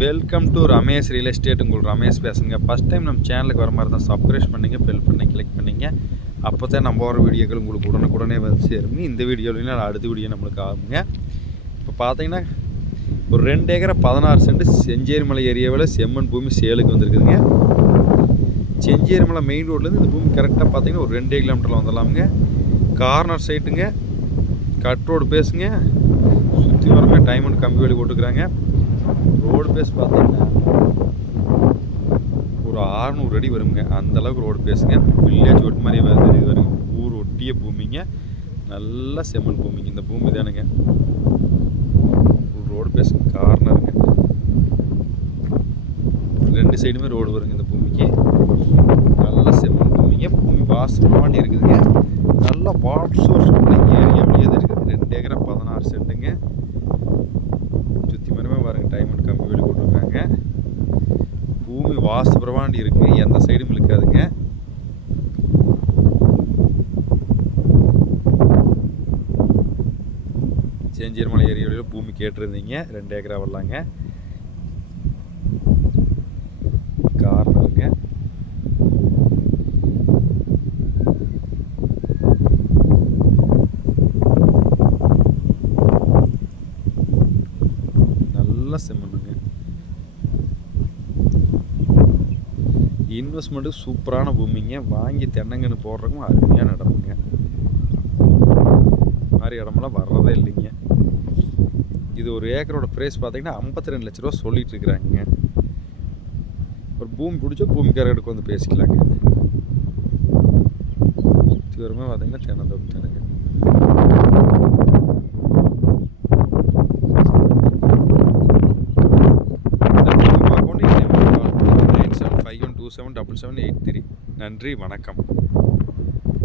Welcome to Ramesh real estate உங்களுக்கு ரமேஷ் பேசுங்க. First time நம்ம சேனலுக்கு வர மாதிரி தான் சப்ஸ்கிரைப் பண்ணிங்க பெல் பண்ணி கிளிக் பண்ணிங்க. அப்போ தான் நம்ம வர வீடியோக்கள் உங்களுக்கு உடனுக்குடனே வந்து சேருங்க இந்த வீடியோலையும் அடுத்த வீடியோ நம்மளுக்கு ஆகுங்க. இப்போ பார்த்தீங்கன்னா ஒரு ரெண்டு ஏக்கரை பதினாறு சென்ட் செஞ்சேரிமலை ஏரியாவில் செம்மண் பூமி சேலுக்கு வந்திருக்குதுங்க. செஞ்சேரிமலை மெயின் ரோட்லேருந்து இந்த பூமி கரெக்டாக பார்த்தீங்கன்னா ஒரு ரெண்டே கிலோமீட்டரில் வந்துடலாமுங்க. கார்னர் சைட்டுங்க கட் ரோடு பேசுங்க சுற்றி வரமே டைமண்ட் கம்பி வேலி போட்டுக்கிறாங்க. ரோடு பேஸ் பார்த்தீங்கன்னா ஒரு ஆறுநூறு அடி வருங்க. அந்தளவுக்கு ரோடு பேசுங்க வில்லேஜ் ஒட்டு மாதிரி தெரியுது வருங்க ஊர் ஒட்டிய பூமிங்க. நல்ல செம்மண் பூமிங்க. இந்த பூமி தானுங்க. ரோடு பேஸ் கார்னருங்க ரெண்டு சைடுமே ரோடு வருங்க இந்த பூமிக்கு. நல்ல செம்மண் பூமிங்க. பூமி வாசமாண்டி இருக்குதுங்க. நல்லா வாட்டர் சோர்ஸ் உள்ள ஏரியாவிலேயே தான் இருக்குது ரெண்டு ஏக்கரா பதினாறு சென்ட்டுங்க சுற்றி மரமே பாருங்க டைமண்ட் கம்பி வேலி போட்டிருக்காங்க வாசு வாஸ்து பிரவாண்டி இருக்குங்க. எந்த சைடும் இழுக்காதுங்க. சேஞ்சீர்மலை ஏரியாவில் பூமி கேட்டிருந்தீங்க. ரெண்டு ஏக்கரா வரலாங்க. கார்னருங்க. நல்ல செம்மண்ணுங்க இன்வெஸ்ட்மெண்ட்டுக்கு சூப்பரான பூமிங்க. வாங்கி தென்னங்கன்னு போடுறக்கும் அருமையான இடமுங்க மாதிரி இடமெல்லாம் வர்றதே இல்லைங்க. இது ஒரு ஏக்கரோட ப்ரைஸ் பார்த்தீங்கன்னா ஐம்பத்தி ரெண்டு லட்ச ரூபா சொல்லிட்டு இருக்கிறாங்க ஒரு பூமி பிடிச்சா பூமிக்காரர்களுக்கு வந்து பேசிக்கலாங்க. சுற்றி வருமே பார்த்தீங்கன்னா தென்னந்தோப்பு தென்னுங்க nine seven five one two seven double seven eight three நன்றி வணக்கம்.